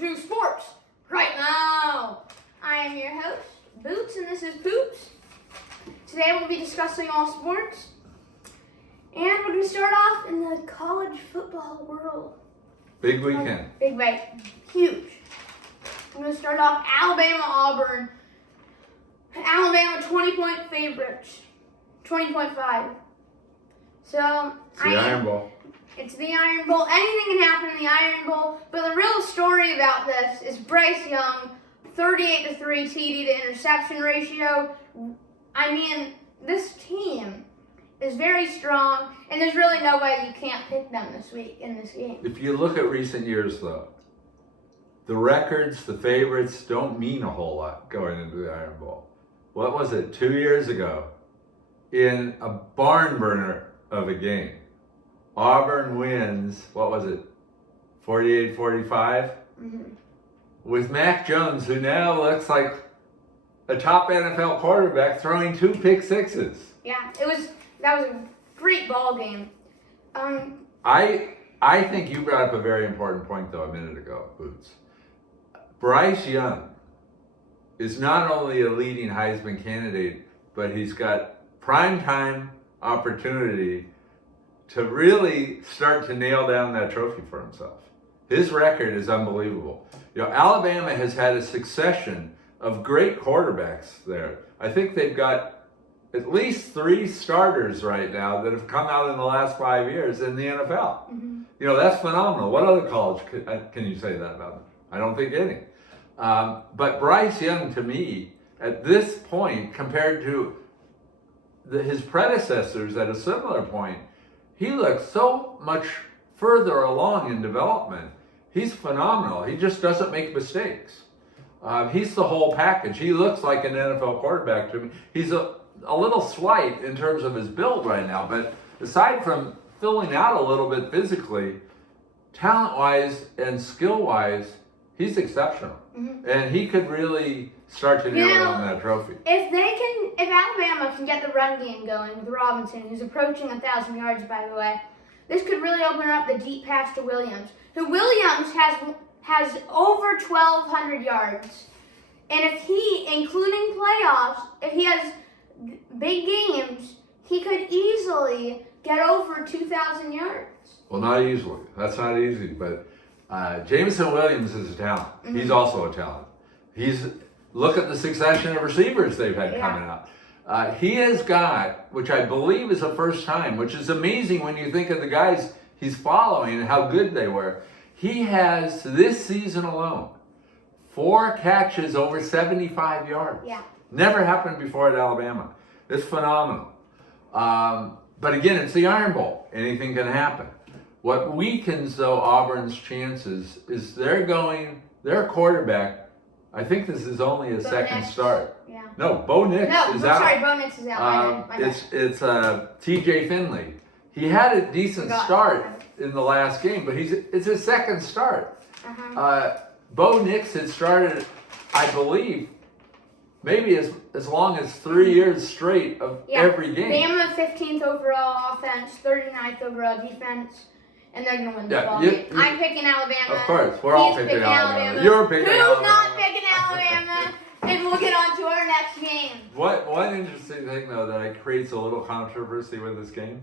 to sports right now. I am your host, Boots, and this is Poops. Today we'll be discussing all sports. And we're going to start off in the college football world. Big weekend. Big week. Huge. I'm going to start off Alabama-Auburn. Alabama 20-point favorites. 20.5. So, It's the Iron Bowl. It's the Iron Bowl. Anything can happen in the Iron Bowl. But the real story about this is Bryce Young, 38-3 TD to interception ratio. I mean, this team is very strong, and there's really no way you can't pick them this week in this game. If you look at recent years, though, the records, the favorites don't mean a whole lot going into the Iron Bowl. What was it, 2 years ago? In a barn burner of a game, Auburn wins, what was it, 48-45? Mm-hmm. With Mac Jones, who now looks like a top NFL quarterback throwing 2 pick sixes. Yeah, that was a great ball game. I think you brought up a very important point, though, a minute ago, Boots. Bryce Young is not only a leading Heisman candidate, but he's got primetime opportunity to really start to nail down that trophy for himself. His record is unbelievable. You know, Alabama has had a succession of great quarterbacks there. I think they've got at least 3 starters right now that have come out in the last 5 years in the NFL. Mm-hmm. You know, that's phenomenal. What other college can you say that about them? I don't think any. But Bryce Young, to me, at this point, compared to his predecessors at a similar point, he looks so much further along in development. He's phenomenal. He just doesn't make mistakes. He's the whole package. He looks like an NFL quarterback to me. He's a little slight in terms of his build right now, but aside from filling out a little bit physically, talent-wise and skill-wise, he's exceptional. Mm-hmm. And he could really start to nail down that trophy. If Alabama can get the run game going with Robinson, who's approaching 1,000 yards, by the way, this could really open up the deep pass to Williams, who Williams has over 1,200 yards. And if he, including playoffs, if he has big games, he could easily get over 2,000 yards. Well, not easily. That's not easy, but Jameson Williams is a talent. Mm-hmm. He's also a talent. Look at the succession of receivers they've had coming out. He has got, which I believe is the first time, which is amazing when you think of the guys he's following and how good they were. He has, this season alone, 4 catches over 75 yards. Yeah. Never happened before at Alabama. It's phenomenal. But again, it's the Iron Bowl. Anything can happen. What weakens, though, Auburn's chances is their quarterback, I think this is only his second start. Yeah. No, Bo Nix is out. Sorry, Bo Nix is out. It's T.J. Finley. He had a decent start in the last game, but it's his second start. Uh-huh. Bo Nix had started, I believe, maybe as long as 3 years straight of every game. Bama 15th overall offense, 39th overall defense. And they're going to win the ball game. I'm picking Alabama. Of course, we're all picking Alabama. You're picking Alabama. Who's not picking Alabama? And we'll get on to our next game. One interesting thing, though, that creates a little controversy with this game.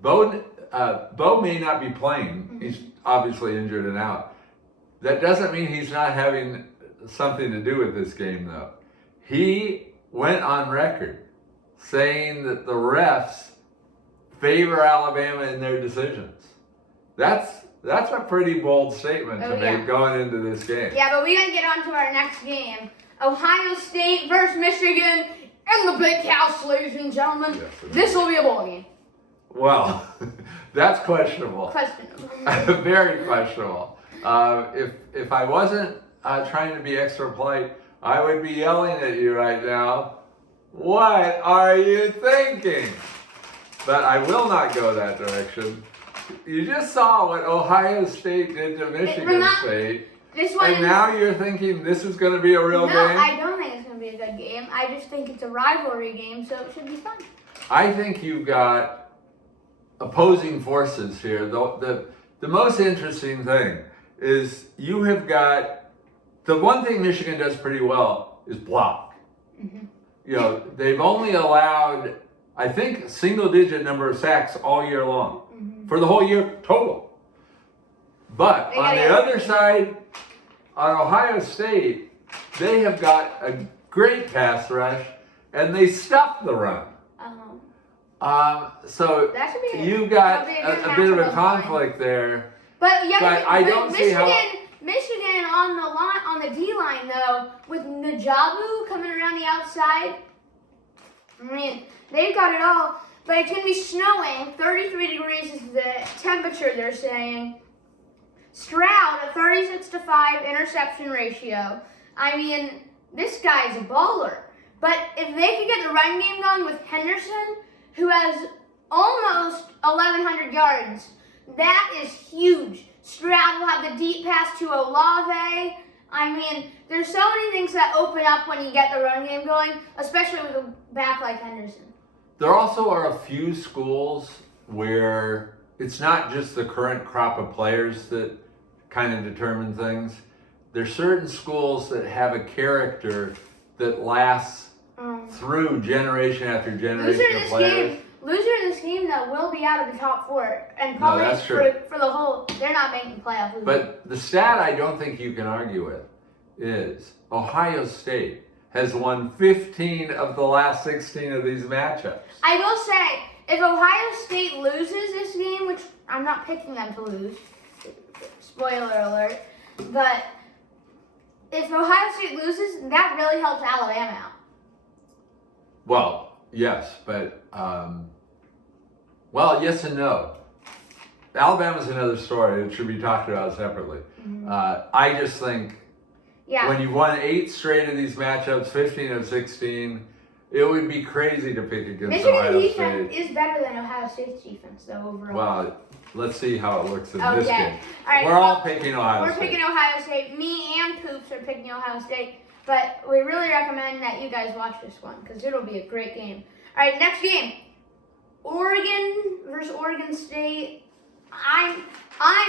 Bo may not be playing. Mm-hmm. He's obviously injured and out. That doesn't mean he's not having something to do with this game, though. He went on record saying that the refs favor Alabama in their decisions. That's a pretty bold statement to make going into this game. Yeah, but we gotta get on to our next game. Ohio State versus Michigan in the big house, ladies and gentlemen. Yes, this will be a ball game. Well, that's questionable. Questionable. Very questionable. If I wasn't trying to be extra polite, I would be yelling at you right now. What are you thinking? But I will not go that direction. You just saw what Ohio State did to Michigan State. And now you're thinking this is going to be a real game? No, I don't think it's going to be a good game. I just think it's a rivalry game, so it should be fun. I think you've got opposing forces here. The most interesting thing is you have got the one thing Michigan does pretty well is block. Mm-hmm. You know, they've only allowed, I think, a single-digit number of sacks all year long for the whole year total. But on the other side, on Ohio State, they have got a great pass rush, and they stuff the run. So you've got a bit of a conflict there. But yeah, but I don't Michigan, see how. Michigan on the line, on the D line though, with Njoku coming around the outside. I mean, they've got it all. But it's gonna be snowing. 33 degrees is the temperature they're saying. Stroud, a 36-5 interception ratio. I mean, this guy's a baller. But if they could get the run game going with Henderson, who has almost 1,100 yards, that is huge. Stroud will have the deep pass to Olave. I mean, there's so many things that open up when you get the run game going, especially with a back like Henderson. There also are a few schools where it's not just the current crop of players that kind of determine things. There's certain schools that have a character that lasts through generation after generation of players. Loser in this game, though, will be out of the top four. And probably for the whole, they're not making the playoff. But the stat I don't think you can argue with is Ohio State has won 15 of the last 16 of these matchups. I will say, if Ohio State loses this game, which I'm not picking them to lose, spoiler alert, but if Ohio State loses, that really helps Alabama out. Well, yes, but, well, yes and no. Alabama's another story. It should be talked about separately. I just think when you've won 8 straight of these matchups, 15 of 16, it would be crazy to pick against Ohio State. Michigan defense is better than Ohio State's defense, though, overall. Well, let's see how it looks in this game. All right, we're all picking Ohio State. We're picking Ohio State. Me and Poops are picking Ohio State. But we really recommend that you guys watch this one because it'll be a great game. All right, next game. Oregon versus Oregon State. I'm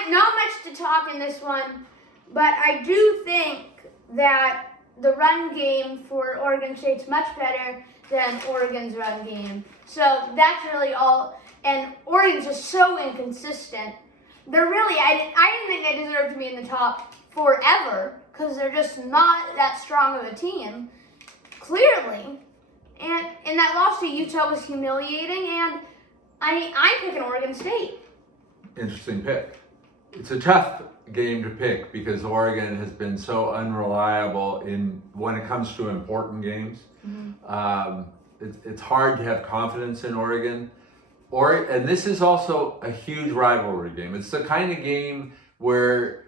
not much to talk in this one, but I do think that the run game for Oregon State's much better than Oregon's run game. So that's really all. And Oregon's just so inconsistent. They're really, I didn't think they deserved to be in the top forever because they're just not that strong of a team, clearly. And that loss to Utah was humiliating, and I'm picking Oregon State. Interesting pick. It's a tough game to pick because Oregon has been so unreliable when it comes to important games. It's hard to have confidence in Oregon. And this is also a huge rivalry game. It's the kind of game where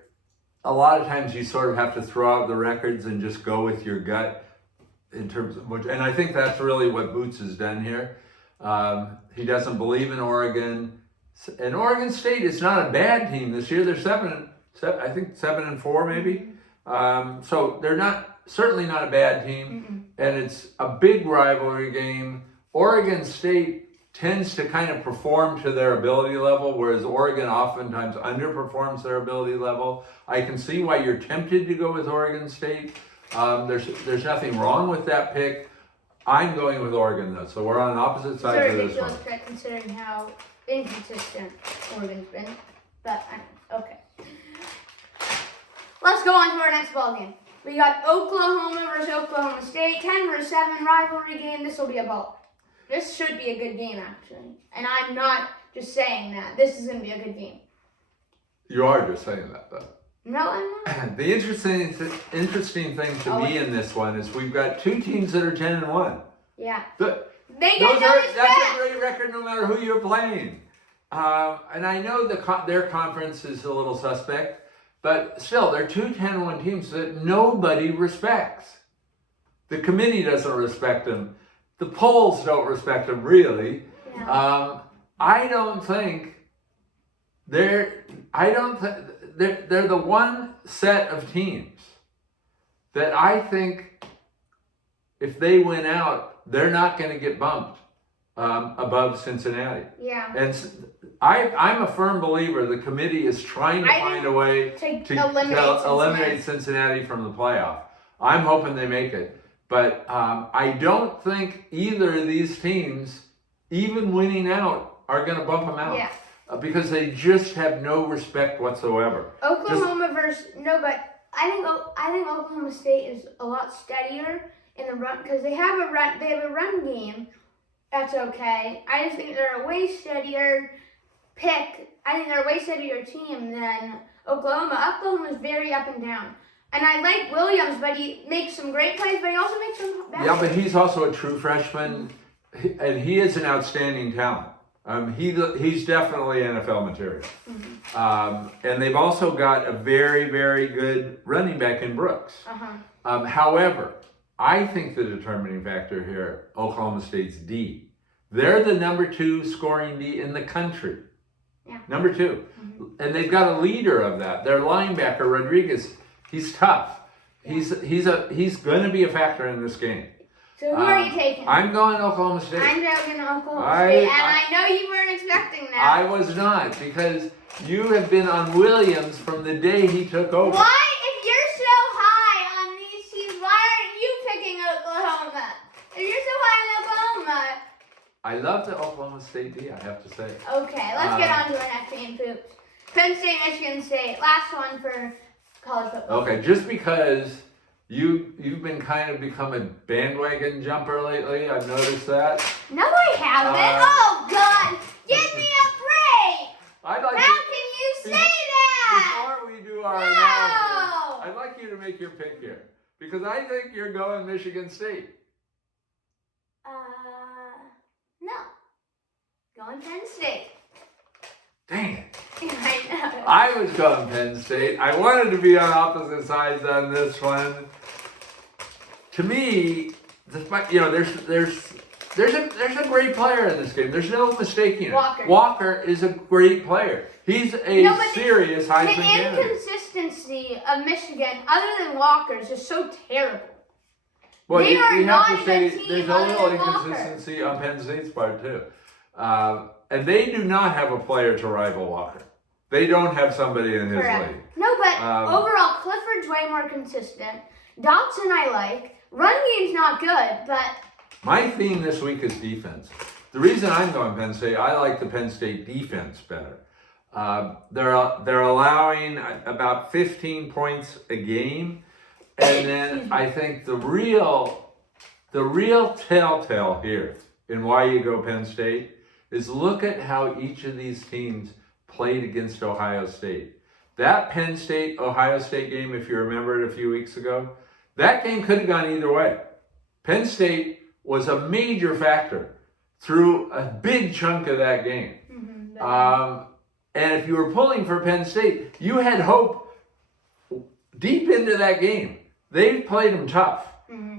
a lot of times you sort of have to throw out the records and just go with your gut in terms of which. And I think that's really what Boots has done here. He doesn't believe in Oregon. And Oregon State is not a bad team this year. They're 7-4 maybe. So they're certainly not a bad team. And it's a big rivalry game. Oregon State tends to kind of perform to their ability level, whereas Oregon oftentimes underperforms their ability level. I can see why you're tempted to go with Oregon State. There's nothing wrong with that pick. I'm going with Oregon though, so we're on opposite sides of this one. It's a ridiculous pick considering how inconsistent Oregon's been, but okay. Let's go on to our next ball game. We got Oklahoma versus Oklahoma State, 10-7 rivalry game. This will be a ball. This should be a good game, actually. And I'm not just saying that. This is going to be a good game. You are just saying that, though. No, I'm not. The interesting thing to me in this one is we've got 2 teams that are 10-1. Yeah. That's a great record no matter who you're playing. And I know their conference is a little suspect, but still, they're 2 10-1 teams that nobody respects. The committee doesn't respect them. The polls don't respect them, really. Yeah. I don't think they're the one set of teams that I think if they win out, they're not going to get bumped above Cincinnati. Yeah. And I'm a firm believer the committee is trying to find a way to eliminate eliminate Cincinnati from the playoff. I'm hoping they make it. But I don't think either of these teams, even winning out, are going to bump them out. Yeah. Because they just have no respect whatsoever. Oklahoma but I think Oklahoma State is a lot steadier in the run because they have a run game that's okay. I just think they're a way steadier pick. I think they're a way steadier team than Oklahoma. Oklahoma is very up and down. And I like Williams, but he makes some great plays, but he also makes some bad Yeah, but plays. he's also a true freshman, and he is an outstanding talent. He's definitely NFL material. And they've also got a very, very good running back in Brooks. However, I think the determining factor here, Oklahoma State's D. They're the number 2 scoring D in the country. Yeah. Number 2. And they've got a leader of that. Their linebacker, Rodriguez, he's tough. He's going to be a factor in this game. So who are you taking? I'm going Oklahoma State. I'm going Oklahoma State, and I know you weren't expecting that. I was not, because you have been on Williams from the day he took over. Why, if you're so high on these teams, why aren't you picking Oklahoma? If you're so high on Oklahoma. I love the Oklahoma State D, I have to say. Okay, let's get on to our next game, Poops. Penn State, Michigan State. Last one for college football. Okay, just because you've been kind of become a bandwagon jumper lately, I've noticed that. No, I haven't. Oh, God. Give me a break. I'd like How can you say that? Before we do our No. analysis, I'd like you to make your pick here. Because I think you're going Michigan State. No. Going Penn State. Dang it. I know. I was going Penn State. I wanted to be on opposite sides on this one. To me, despite, there's a great player in this game. There's no mistaking it. Walker is a great player. He's a serious Heisman candidate. The inconsistency of Michigan, other than Walker, is just so terrible. Well, They you are have not to even say a team there's a other little than Walker. inconsistency on Penn State's part too. And they do not have a player to rival Walker. They don't have somebody in his Correct. league. No, but overall, Clifford's way more consistent. Dotson I like. Run game's not good, but... My theme this week is defense. The reason I'm going Penn State, I like the Penn State defense better. They're allowing about 15 points a game. And then I think the real telltale here in why you go Penn State is look at how each of these teams played against Ohio State. That Penn State-Ohio State game, if you remember it a few weeks ago, that game could have gone either way. Penn State was a major factor through a big chunk of that game. And if you were pulling for Penn State, you had hope deep into that game. They played them tough.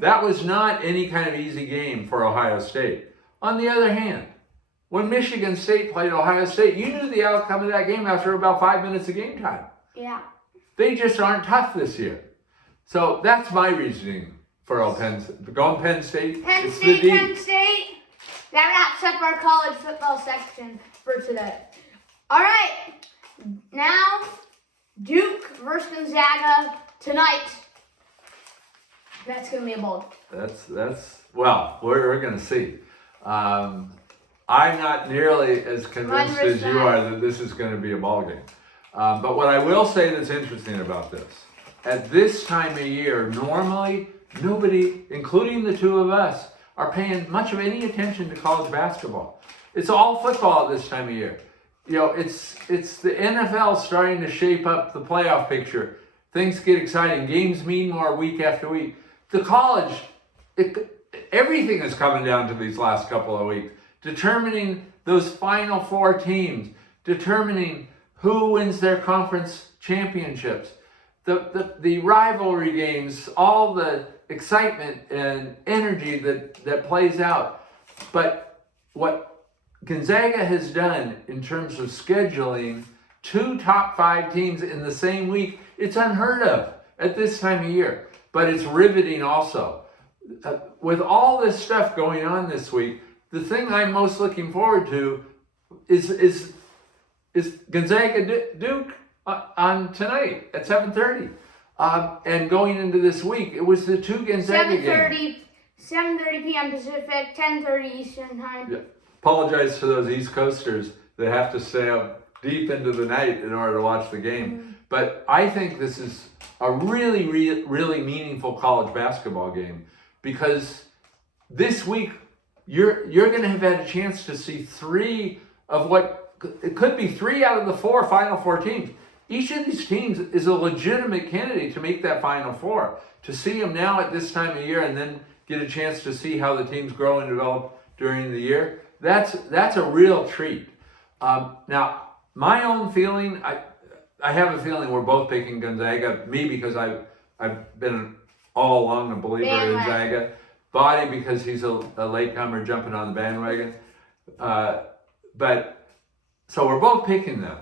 That was not any kind of easy game for Ohio State. On the other hand, when Michigan State played Ohio State, you knew the outcome of that game after about 5 minutes of game time. Yeah. They just aren't tough this year. So that's my reasoning for going Penn State. Penn State. That wraps up our college football section for today. All right. Now, Duke versus Gonzaga tonight. That's going to be a bold. We're going to see. I'm not nearly as convinced as you are that this is going to be a ball game. But what I will say that's interesting about this, at this time of year, normally nobody, including the two of us, are paying much of any attention to college basketball. It's all football at this time of year. It's the NFL starting to shape up the playoff picture. Things get exciting. Games mean more week after week. The college, everything is coming down to these last couple of weeks. Determining those final 4 teams, determining who wins their conference championships, the rivalry games, all the excitement and energy that plays out. But what Gonzaga has done in terms of scheduling 2 top 5 teams in the same week, it's unheard of at this time of year. But it's riveting also. With all this stuff going on this week, the thing I'm most looking forward to is Gonzaga Duke on tonight at 7:30. And going into this week, it was the two Gonzaga games. 7:30 p.m. Pacific, 10:30 Eastern time. Yeah. Apologize to those East Coasters that have to stay up deep into the night in order to watch the game. Mm-hmm. But I think this is a really, really meaningful college basketball game, because this week you're going to have had a chance to see three of what it could be three out of the four Final Four teams. Each of these teams is a legitimate candidate to make that Final Four. To see them now at this time of year and then get a chance to see how the teams grow and develop during the year, that's a real treat. Now, my own feeling, I have a feeling we're both picking Gonzaga. Me, because I've been all along a believer in Gonzaga. Body, because he's a latecomer jumping on the bandwagon. So we're both picking them.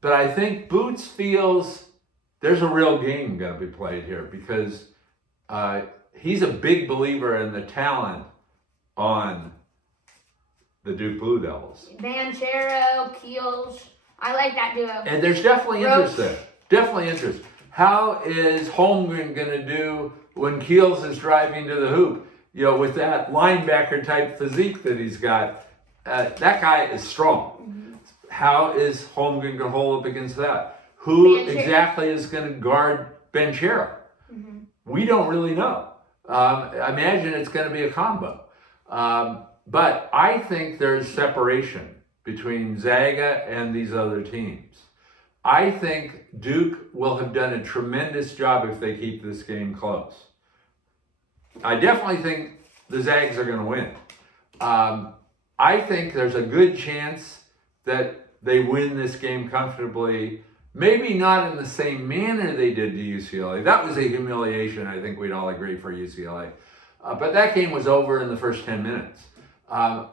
But I think Boots feels there's a real game going to be played here, because he's a big believer in the talent on the Duke Blue Devils. Banchero, Keels. I like that duo. And there's definitely interest there. Definitely interest. How is Holmgren going to do when Keels is driving to the hoop? You know, with that linebacker type physique that he's got. That guy is strong. Mm-hmm. How is Holmgren going to hold up against that? Who exactly is going to guard Banchero? Mm-hmm. We don't really know. I imagine it's going to be a combo. But I think there's separation between Zaga and these other teams. I think Duke will have done a tremendous job if they keep this game close. I definitely think the Zags are going to win. I think there's a good chance that they win this game comfortably. Maybe not in the same manner they did to UCLA. That was a humiliation, I think we'd all agree, for UCLA. But that game was over in the first 10 minutes. I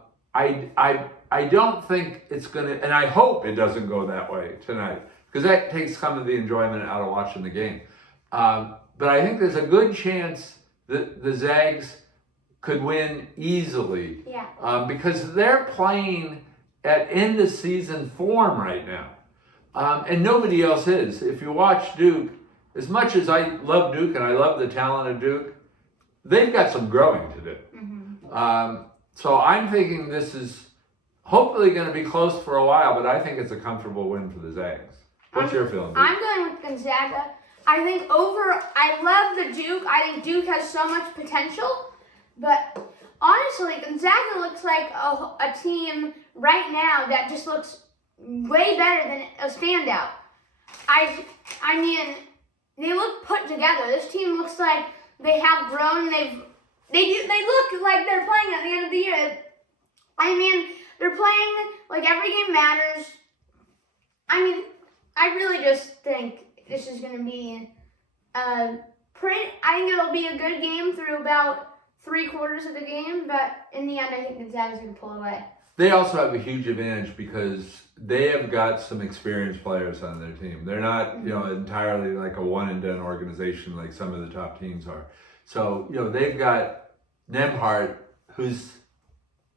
don't think it's going to, and I hope it doesn't go that way tonight, because that takes some of the enjoyment out of watching the game. But I think there's a good chance that the Zags could win easily. Yeah. Because they're playing at end of season form right now. And nobody else is. If you watch Duke, as much as I love Duke and I love the talent of Duke, they've got some growing to do. Mm-hmm. So I'm thinking this is hopefully going to be close for a while, but I think it's a comfortable win for the Zags. What's your feeling, Duke? I'm going with Gonzaga. I love the Duke. I think Duke has so much potential, but honestly, Gonzaga looks like a team right now that just looks way better than a standout. I mean, they look put together. This team looks like they have grown. They look like they're playing at the end of the year. I mean, they're playing like every game matters. I mean, I really just think this is going to be I think it'll be a good game through about 3/4 of the game, but in the end, I think Gonzaga's going to pull away. They also have a huge advantage because they have got some experienced players on their team. They're not, entirely like a one-and-done organization like some of the top teams are. So, they've got Nembhard, who's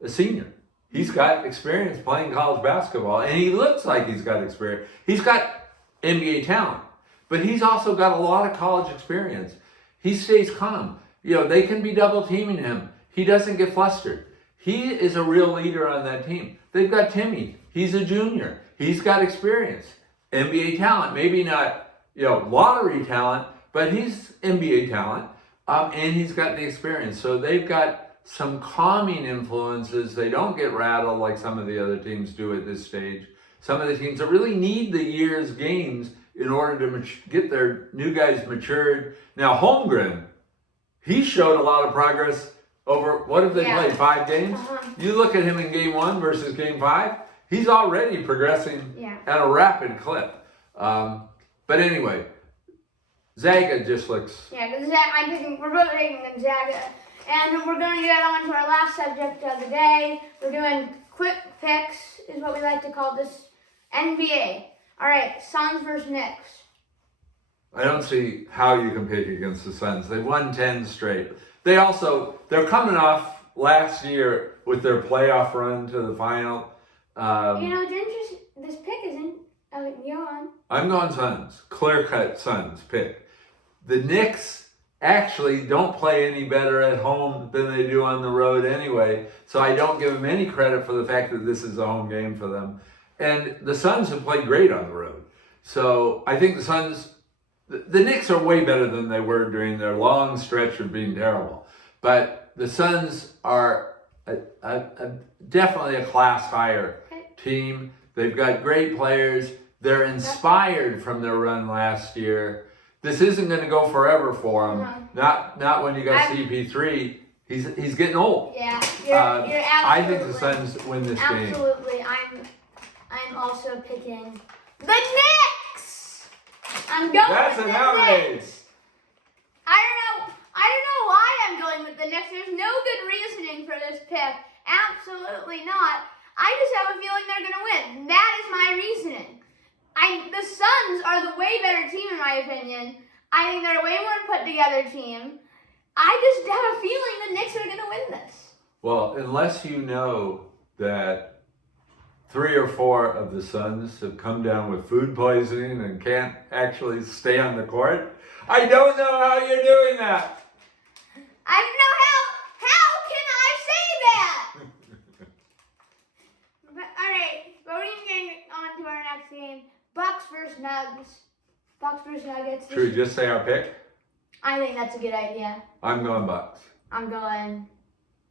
a senior. He's got experience playing college basketball, and he looks like he's got experience. He's got NBA talent, but he's also got a lot of college experience. He stays calm. They can be double teaming him. He doesn't get flustered. He is a real leader on that team. They've got Timmy. He's a junior. He's got experience. NBA talent. Maybe not, lottery talent, but he's NBA talent. And he's got the experience. So they've got some calming influences. They don't get rattled like some of the other teams do at this stage. Some of the teams that really need the year's games in order to get their new guys matured. Now, Holmgren, he showed a lot of progress over, what have they played, 5 games? Uh-huh. You look at him in game 1 versus game 5, he's already progressing at a rapid clip. But anyway, Zaga just looks... Yeah, we're both taking Gonzaga. And we're going to get on to our last subject of the day. We're doing quick picks, is what we like to call this, NBA. All right, Suns versus Knicks. I don't see how you can pick against the Suns. They've won 10 straight. They're coming off last year with their playoff run to the final. It's interesting. This pick isn't. You're on. I'm going Suns. Clear-cut Suns pick. The Knicks actually don't play any better at home than they do on the road anyway, so I don't give them any credit for the fact that this is a home game for them. And the Suns have played great on the road. So I think the Suns, the Knicks are way better than they were during their long stretch of being terrible. But the Suns are definitely a class higher team. They've got great players. They're inspired from their run last year. This isn't going to go forever for them. Not when you got CP3. He's getting old. Yeah, you're absolutely. I think the Suns win this game. Absolutely, I'm also picking the Knicks. I'm going That's with an the outrage. Knicks. I don't know why I'm going with the Knicks. There's no good reasoning for this pick. Absolutely not. I just have a feeling they're going to win. That is my reasoning. The Suns are the way better team in my opinion. I think they're a way more put together team. I just have a feeling the Knicks are going to win this. Well, unless you know that 3 or 4 of the Suns have come down with food poisoning and can't actually stay on the court, I don't know how you're doing that. I don't know how can I say that? But, all right, getting on to our next game. Bucks versus Nuggets. Bucks versus Nuggets. Should we just say our pick? I think that's a good idea. I'm going Bucks. I'm going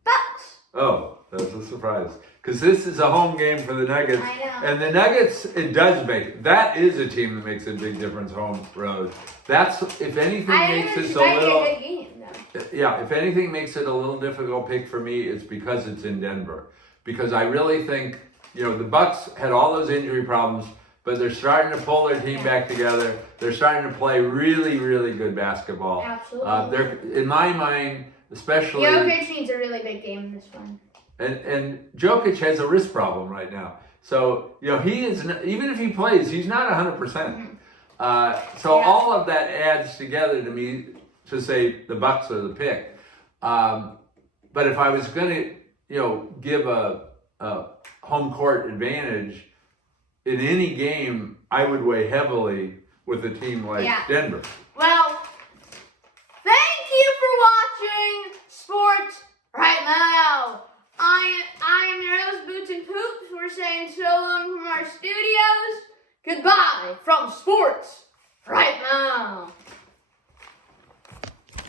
Bucks. Oh, that's a surprise. Because this is a home game for the Nuggets. I know. And the Nuggets, that is a team that makes a big difference home road. That's, if anything makes this a little... Be a good game, though. Yeah, if anything makes it a little difficult pick for me, it's because it's in Denver. Because I really think, the Bucks had all those injury problems, but they're starting to pull their team back together. They're starting to play really, really good basketball. Absolutely. They're, in my mind, especially... Jokic needs a really big game in this one. And Jokic has a wrist problem right now. So, he is, even if he plays, he's not 100%. All of that adds together to me to say the Bucks are the pick. But if I was going to, give a home court advantage in any game, I would weigh heavily with a team like Denver.